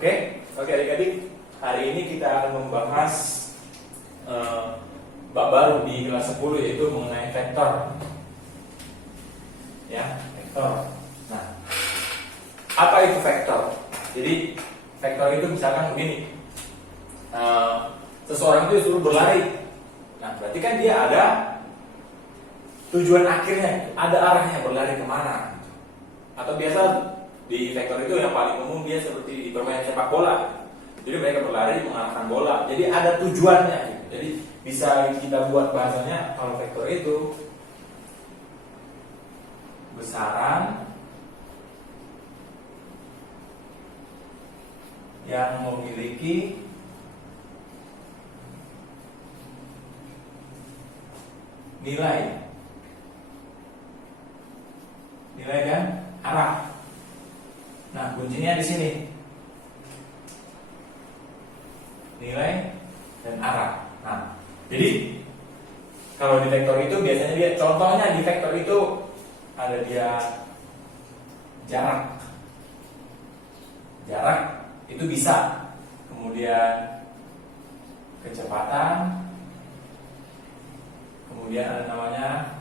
Oke adik-adik, hari ini kita akan membahas bab baru di kelas 10, yaitu mengenai vektor. Ya, vektor. Nah, apa itu vektor? Jadi vektor itu misalkan begini, seseorang itu disuruh berlari. Nah, berarti kan dia ada tujuan akhirnya, ada arahnya, berlari kemana. Atau biasa di vektor itu yang paling umum dia seperti di permainan sepak bola. Jadi mereka berlari mengarahkan bola. Jadi ada tujuannya. Jadi bisa kita buat bahasanya, kalau vektor itu besaran yang memiliki nilai dan arah. Nah, kuncinya di sini. Nilai dan arah. Nah, jadi kalau di vektor itu biasanya dia, contohnya di vektor itu ada dia jarak. Jarak itu bisa. Kemudian kecepatan. Kemudian ada namanya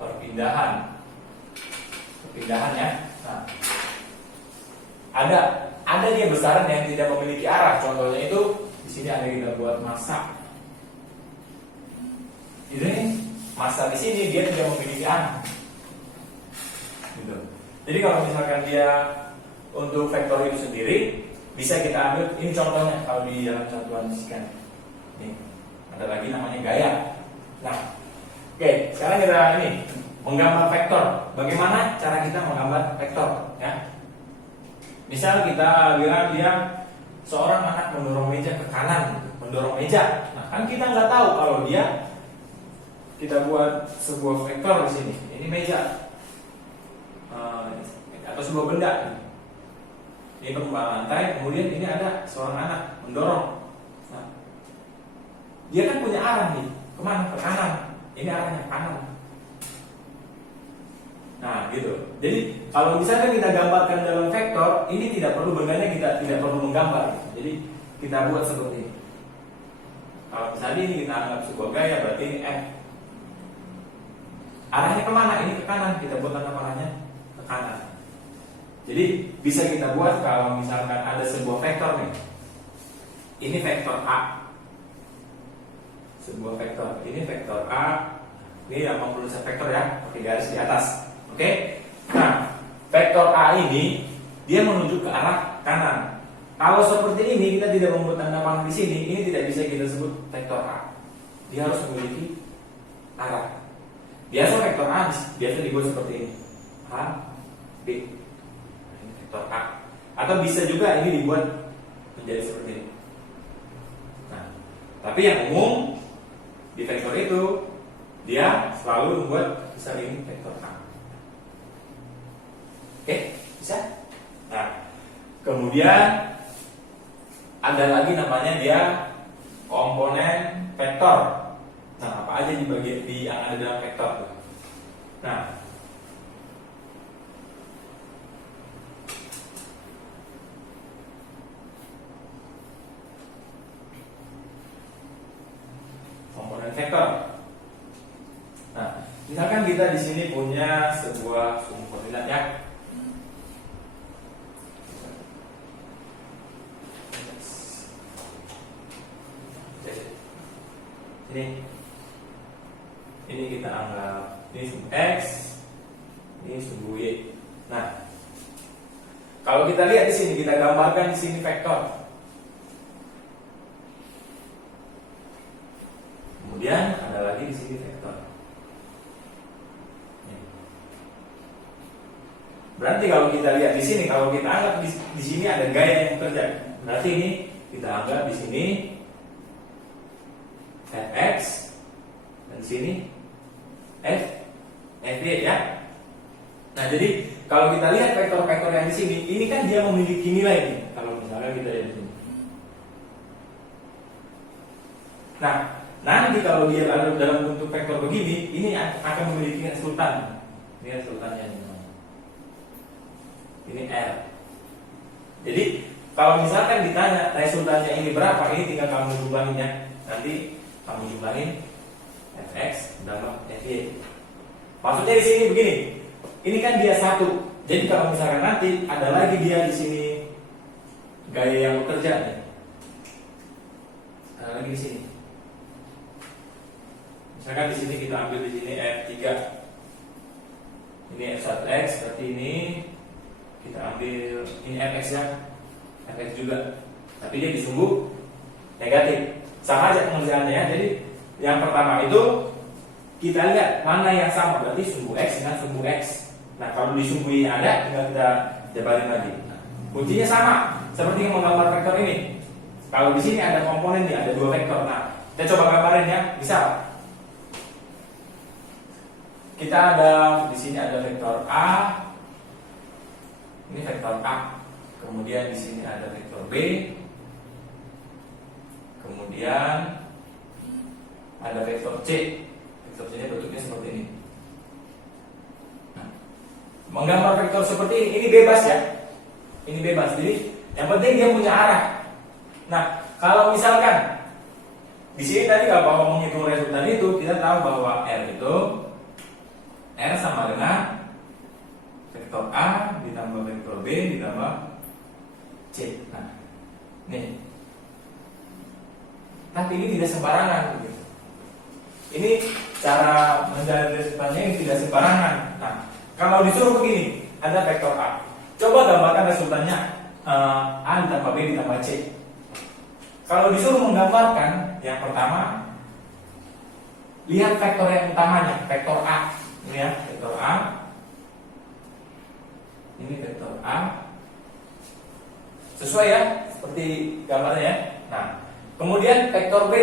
perpindahan. Perpindahan ya. Nah, ada dia besaran yang tidak memiliki arah. Contohnya itu di sini ada kita buat massa. Ini massa di sini dia tidak memiliki arah. Gitu. Jadi kalau misalkan dia untuk vektor itu sendiri bisa kita ambil, ini contohnya kalau di dalam satuan fisika. Nih, ada lagi namanya gaya. Nah, oke, sekarang kita ini menggambar vektor. Bagaimana cara kita menggambar vektor? Ya. Misal kita bilang dia seorang anak mendorong meja ke kanan, mendorong meja. Nah, kan kita nggak tahu kalau dia, kita buat sebuah vektor di sini. Ini meja atau sebuah benda. Ini permukaan lantai. Kemudian ini ada seorang anak mendorong. Nah, dia kan punya arah nih, kemana? Ke kanan. Ini arahnya ke kanan. Nah, gitu. Jadi kalau misalnya kita gambarkan dalam vektor, ini tidak perlu bendanya, kita tidak perlu menggambar. Jadi kita buat seperti ini. Kalau misalnya ini kita anggap sebuah gaya, berarti ini F. Arahnya kemana? Ini ke kanan. Kita buat tanda panahnya ke kanan. Jadi bisa kita buat kalau misalkan ada sebuah vektor nih. Ini vektor A. Sebuah vektor. Ini vektor A. Ini yang menuliskan vektor ya, pakai garis di atas. Oke, nah vektor A ini dia menuju ke arah kanan. Kalau seperti ini kita tidak membuat tanda panah di sini, ini tidak bisa kita sebut vektor A. Dia harus memiliki arah. Biasa vektor A biasa dibuat seperti ini, A, B, ini vektor A. Atau bisa juga ini dibuat menjadi seperti ini. Nah, tapi yang umum di vektor itu dia selalu membuat misalnya ini vektor A. Oke, bisa? Nah, kemudian ada lagi namanya dia komponen vektor. Nah, apa aja di bagian yang ada dalam vektor? Nah, komponen vektor. Nah, misalkan kita di sini punya sebuah sumbu koordinat ya. Ini kita anggap ini sumbu X, ini sumbu Y. Nah, kalau kita lihat di sini, kita gambarkan di sini vektor. Kemudian ada lagi di sini vektor. Berarti kalau kita lihat di sini, kalau kita anggap di sini ada gaya yang bekerja, berarti ini kita anggap di sini Fx dan sini Fy ya. Nah, jadi kalau kita lihat vektor-vektor yang di sini, ini kan dia memiliki nilai nih. Kalau misalnya kita lihat di sini. Nah, nanti kalau dia ada dalam bentuk vektor begini, ini akan memiliki resultan. Ini resultannya. Ini R. Jadi kalau misalkan ditanya resultannya ini berapa, ini tinggal kamu jumlahin ya. Nanti kamu jumlahin fx tambah fy. Maksudnya di sini begini. Ini kan dia satu. Jadi kalau misalkan nanti ada lagi dia di sini gaya yang bekerja nih. Ada lagi di sini. Misalkan di sini kita ambil di sini f3. Ini f1x, berarti ini kita ambil ini fx ya. Fx juga. Tapi dia disungguh negatif. Sama aja pengerjaannya ya. Jadi yang pertama itu kita lihat mana yang sama, berarti sumbu x dengan sumbu x. Nah, kalau disungguhi ada, tinggal kita jabarin lagi. Nah, kuncinya sama, seperti yang menggambar vektor ini. Kalau di sini ada komponen nih, ada dua vektor. Nah, kita coba gambarin ya. Misal kita ada di sini ada vektor a, ini vektor a. Kemudian di sini ada vektor b. Kemudian ada vektor c. Vektor c nya bentuknya seperti ini. Nah, menggambar vektor seperti ini bebas ya. Ini bebas. Jadi yang penting dia punya arah. Nah, kalau misalkan di sini tadi kalau menghitung resultan itu, kita tahu bahwa R sama dengan vektor A ditambah vektor B ditambah C. Nah, nih. Tapi ini tidak sembarangan gitu. Ini cara menjalani resultannya ini tidak sembarangan. Nah, kalau disuruh begini, ada vektor A. Coba gambarkan resultannya A ditambah B ditambah C. Kalau disuruh menggambarkan, yang pertama lihat vektor yang utamanya, vektor A. Ini ya, vektor A. Ini vektor A. Sesuai ya, seperti gambarnya ya. Nah, kemudian vektor B.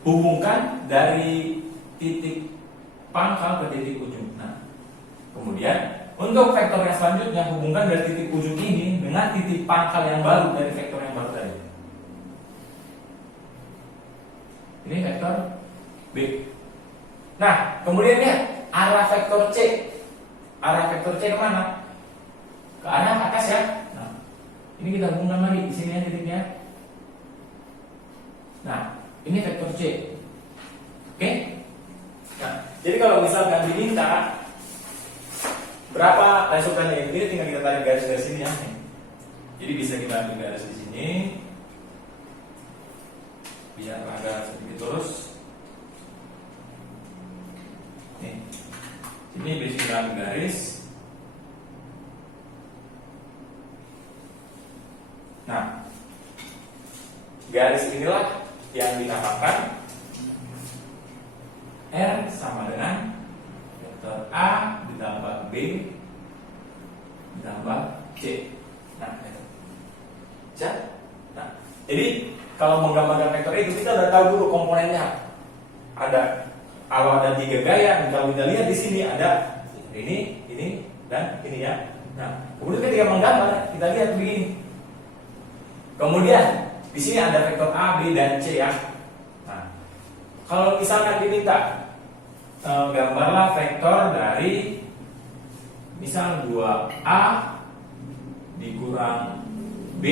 Hubungkan dari titik pangkal ke titik ujung. Nah, kemudian untuk vektor yang selanjutnya hubungkan dari titik ujung ini dengan titik pangkal yang baru dari vektor yang baru tadi. Ini vektor B. Nah, kemudian lihat arah vektor C. Arah vektor C kemana? Ke arah atas ya. Nah, ini kita hubungkan lagi di sini ya titiknya. Nah, ini vektor C. Oke? Nah, jadi kalau misalkan diminta berapa resultannya ini, tinggal kita tarik garis dari sini ya. Jadi bisa kita ambil garis di sini. Biar agak sedikit lurus. Nih. Ini bisa kita ambil garis. Nah, garis inilah yang dinamakan R sama dengan vektor A ditambah B ditambah C. Nah, jadi kalau menggambarkan vektor itu kita udah tahu dulu komponennya. Ada kalau ada 3 gaya, kalau kita lihat di sini ada ini, dan ini ya. Nah, kemudian ketika menggambar kita lihat begini. Kemudian di sini ada vektor A, B, dan C ya. Nah, kalau misalkan diminta gambarlah vektor dari misal 2A dikurang B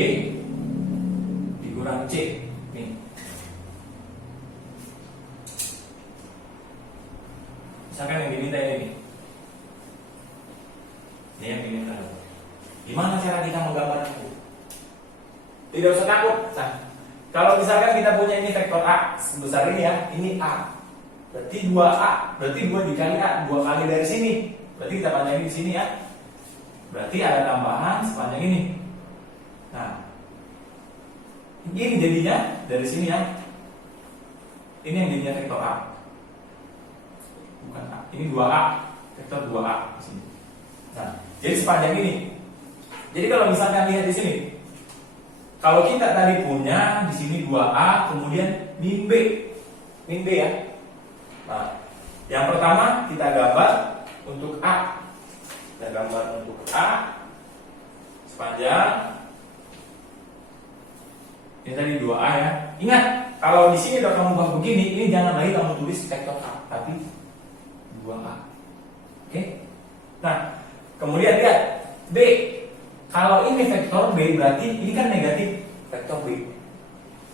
dikurang C. Nih. Misalkan yang diminta ini. Ini yang diminta. Gimana cara kita menggambar itu? Tidak usah takut. Nah, kalau misalkan kita punya ini vektor A sebesar ini ya, ini A. Berarti 2A, berarti 2 dikali A, 2 kali dari sini. Berarti kita panjangin di sini ya. Berarti ada tambahan sepanjang ini. Nah, ini jadinya dari sini ya. Ini yang jadinya vektor A. Bukan A, ini 2A, vektor 2A di sini. Nah, jadi sepanjang ini. Jadi kalau misalkan lihat di sini, kalau kita tadi punya di sini 2A, kemudian min B ya. Nah, yang pertama kita gambar untuk A. Kita gambar untuk A sepanjang ini tadi 2A ya. Ingat, kalau di sini udah kamu buat begini, ini jangan lagi kamu tulis vektor A, tapi 2A. Oke? Nah, kemudian lihat B. Kalau ini vektor B berarti ini kan negatif vektor B.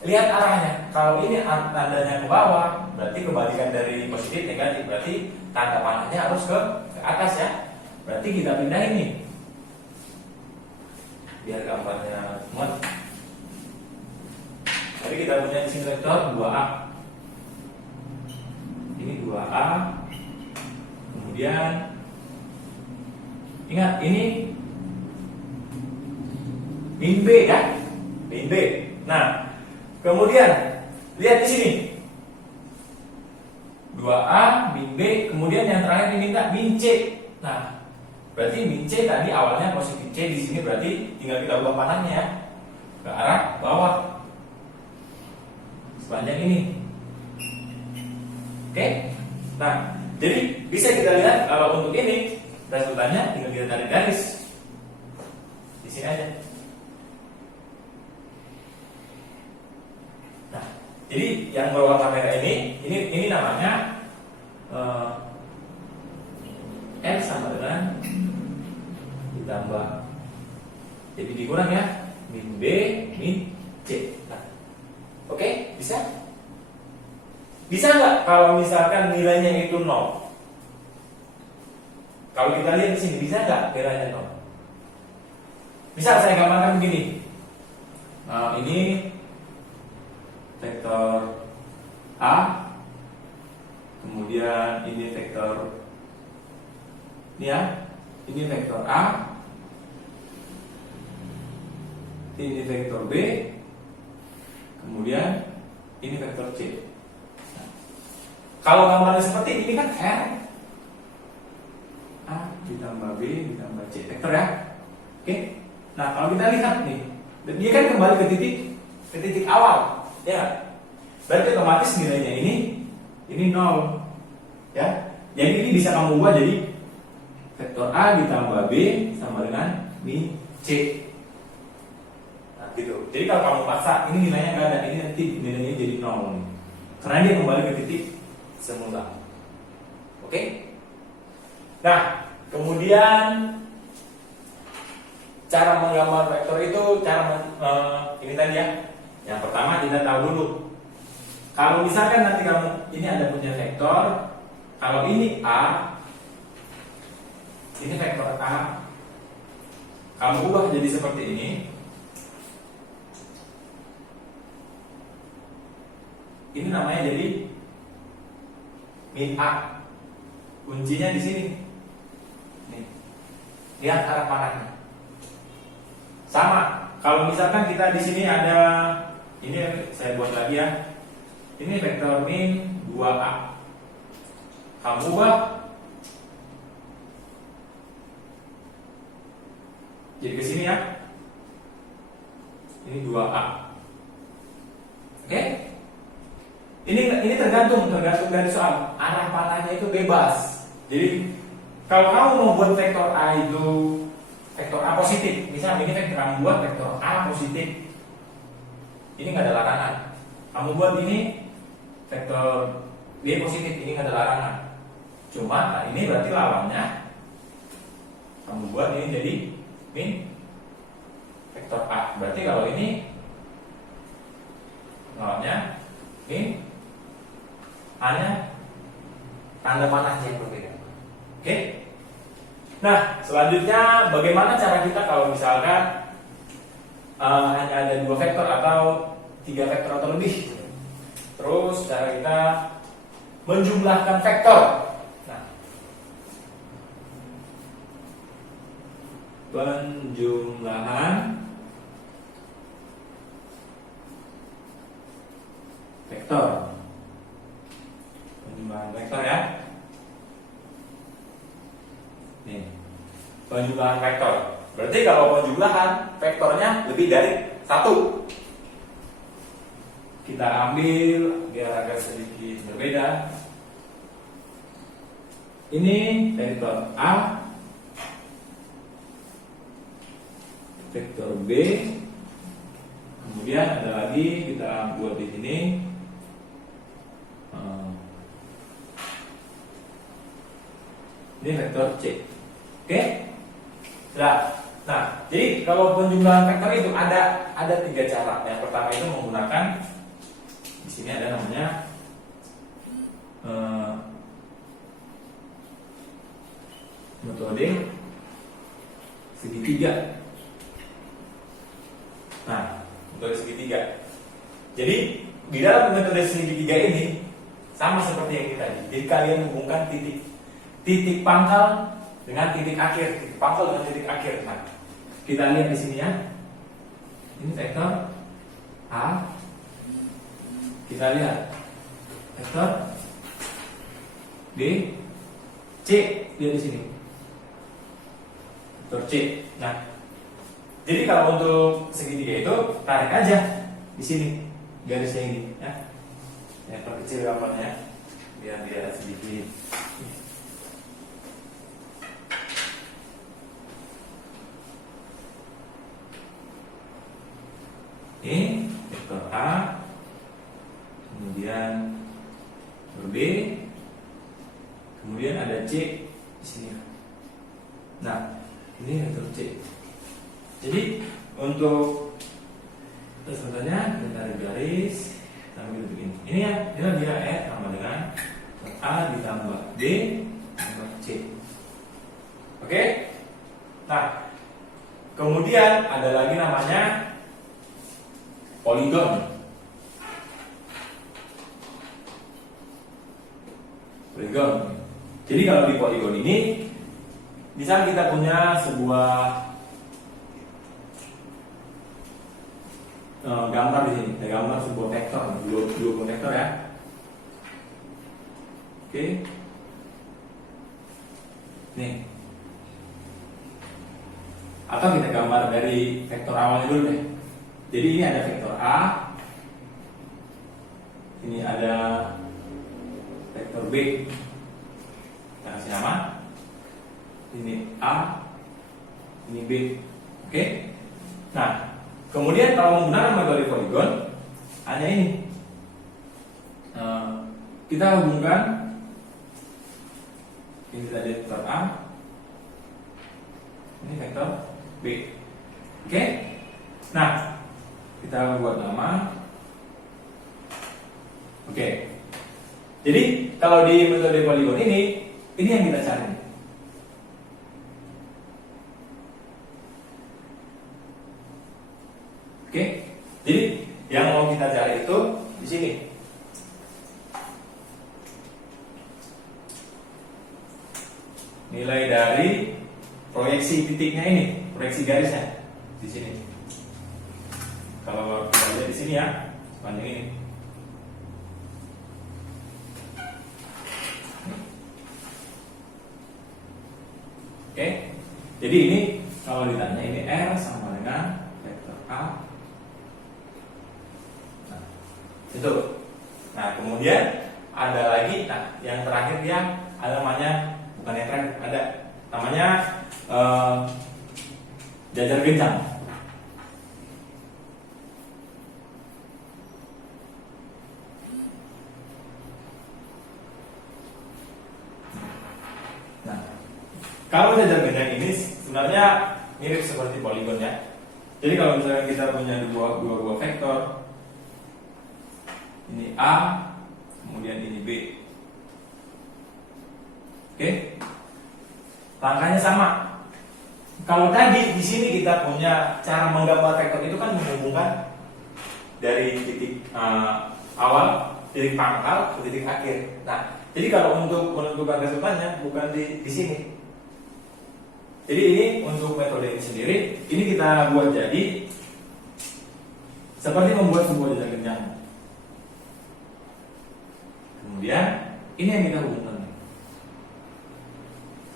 Lihat arahnya. Kalau ini tandanya ke bawah, berarti kebalikan dari positif negatif. Berarti tanda panahnya harus ke atas ya. Berarti kita pindah ini. Biar gambarnya muat. Jadi kita punya di sini vektor 2A. Ini 2A. Kemudian ingat ini min B ya. Min B. Nah, kemudian lihat di sini 2A min B, kemudian yang terakhir diminta min C. Nah, berarti min C tadi awalnya positif C, di sini berarti tinggal kita ubah panahnya ya ke arah bawah sepanjang ini. Oke. Nah, jadi bisa kita lihat kalau untuk ini resultannya tinggal kita tarik garis di sini aja. Nah, jadi yang berwarna merah ini namanya R sama dengan ditambah, jadi dikurang ya, min B min C. Nah, oke, bisa? Bisa nggak kalau misalkan nilainya itu 0? Kalau kita lihat di sini, bisa nggak nilainya 0? Misal saya gambarkan begini. Nah, ini vektor A, kemudian ini vektor ini ya, ini vektor A, ini vektor B, kemudian ini vektor C. Nah, kalau gambarnya seperti ini kan R, A ditambah B ditambah C, vektor ya. Oke. Nah, kalau kita lihat nih, dia kan kembali ke titik awal, ya. Berarti otomatis nilainya ini 0, ya. Jadi ini bisa kamu ubah jadi vektor A ditambah B sama dengan min C. Nah, gitu. Jadi kalau kamu paksa, ini nilainya nggak ada, ini nanti nilainya jadi 0 nih. Karena dia kembali ke titik semula. Oke? Nah, kemudian cara menggambar vektor itu ini tadi ya. Yang pertama kita tahu dulu. Kalau misalkan nanti kamu ini ada punya vektor, kalau ini A, ini vektor A, kamu ubah jadi seperti ini. Ini namanya jadi min A. Kuncinya di sini. Nih. Lihat arah panahnya. Sama. Kalau misalkan kita di sini ada, ini saya buat lagi ya. Ini vektor min 2A. Kamu ubah jadi ke sini ya. Ini 2A. Oke? Ini tergantung dari soal. Arah panahnya itu bebas. Jadi kalau kamu mau buat vektor A itu vektor A positif, misalnya ini vektor kamu buat vektor A positif, ini nggak ada larangan. Kamu buat ini vektor B positif, ini nggak ada larangan. Cuma nah ini berarti lawannya kamu buat ini jadi min vektor A. Berarti kalau ini lawannya min A-nya tanda panahnya yang berbeda. Oke? Nah, selanjutnya bagaimana cara kita kalau misalkan hanya ada 2 vektor atau 3 vektor atau lebih. Terus cara kita menjumlahkan vektor. Nah, penjumlahan vektor. Penjumlahan vektor ya. Nih, penjumlahan vektor. Berarti kalau penjumlahan vektornya lebih dari 1. Kita ambil biar agak sedikit berbeda. Ini vektor A, vektor B, kemudian ada lagi kita buat di sini. Ini vektor C. Oke? Nah, Nah, jadi kalau penjumlahan vektor itu ada 3 cara. Yang pertama itu menggunakan di sini ada namanya metode segitiga. Nah, metode segitiga. Jadi di dalam metode segitiga ini sama seperti yang kita tadi. Jadi kalian hubungkan titik pangkal dengan titik akhir, titik pangkal dengan titik akhir. Nah, kita lihat di sini ya. Ini vektor A. Kita lihat vektor B, C. Lihat di sini. Vektor C. Nah, jadi kalau untuk segitiga itu tarik aja di sini garisnya ini, ya. Yang perkecil gambarnya biar dia sedikit. Ini vektor A, kemudian vektor B, kemudian ada C di sini. Nah, ini vektor C. Jadi untuk contohnya kita tarik garis sambil begini. Ini ya, dia E sama dengan A ditambah B tambah C. Oke? Nah, kemudian ada lagi namanya poligon. Poligon. Jadi kalau di poligon ini bisa kita punya sebuah gambar di sini. Ada gambar sebuah vektor, dua vektor ya. Oke. Nih. Atau kita gambar dari vektor awalnya dulu deh. Jadi ini ada vektor A, ini ada vektor B, kita kasih nama, ini A, ini B, oke? Nah, kemudian kalau menggunakan metode poligon, hanya ini, kita hubungkan, ini tadi vektor A, ini vektor B, oke? Nah, kita buat nama. Oke. Jadi kalau di metode poligon ini yang kita cari. Oke. Jadi yang mau kita cari itu di sini. Nilai dari proyeksi titiknya ini, proyeksi garisnya di sini. Kalau kita lihat di sini ya, sepanjang ini. Oke. Jadi ini kalau ditanya ini R sama dengan vektor A. Nah, itu. Nah, kemudian ada lagi, yang terakhir yang ada namanya, bukan yang terakhir, ada namanya jajar genjang. Kalau jajar genjang ini sebenarnya mirip seperti poligon ya. Jadi kalau misalnya kita punya dua buah vektor, ini A, kemudian ini B. Oke, langkahnya sama. Kalau tadi di sini kita punya cara menggambar vektor itu kan menghubungkan dari titik awal, titik pangkal ke titik akhir. Nah, jadi kalau untuk menentukan resultannya bukan di sini. Jadi ini untuk metode ini sendiri, ini kita buat jadi seperti membuat sebuah jajar genjang. Kemudian ini yang kita hubungkan.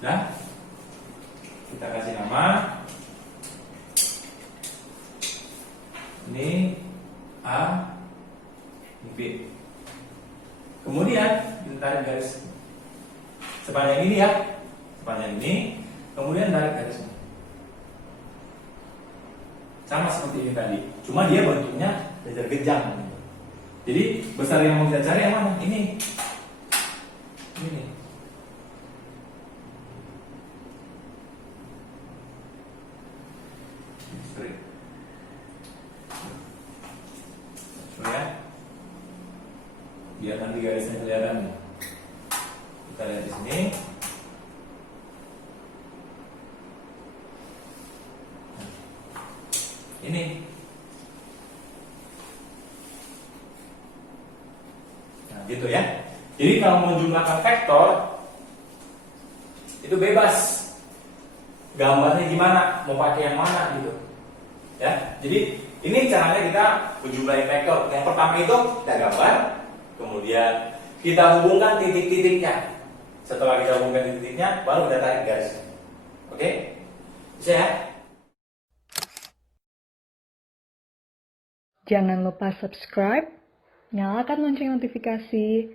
Nah, kita kasih nama. Ini A, ini B. Kemudian kita tarik garis sepanjang ini ya, sepanjang ini. Kemudian tarik garisnya. Sama seperti ini tadi. Cuma dia bentuknya jajar genjang. Jadi besar yang mau kita cari yang mana? Ini. Ini. Oke. biar nanti garisnya kelihatan. Kita lihat di sini. Ini. Nah, gitu ya. Jadi kalau menjumlahkan vektor itu bebas. Gambarnya gimana, mau pakai yang mana gitu. Ya. Jadi ini caranya kita menjumlahin vektor. Yang pertama itu kita gambar, kemudian kita hubungkan titik-titiknya. Setelah kita hubungkan titik-titiknya, baru kita tarik garis. Oke? Bisa ya? Jangan lupa subscribe, nyalakan lonceng notifikasi,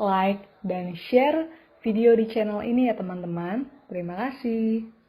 like, dan share video di channel ini ya teman-teman. Terima kasih.